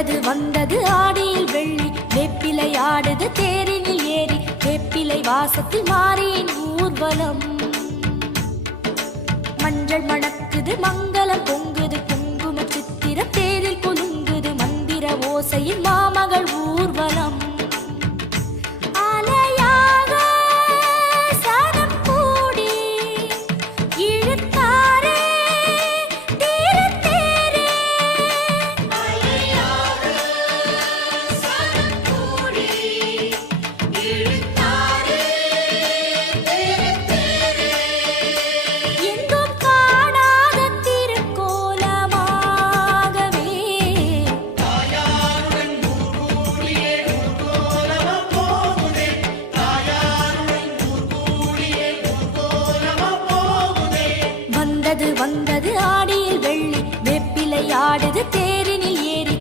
வந்தது வந்தது ஆடியில் வெள்ளி வேப்பிலை ஆடுது தேரினில் ஏறி வேப்பிலை வாசத்தில் மாறியின் ஊர்வலம் மஞ்சள் மணக்குது மங்களம் பொங்குது குங்கும சித்திர தேரில் குலுங்குது மந்திர ஓசையில்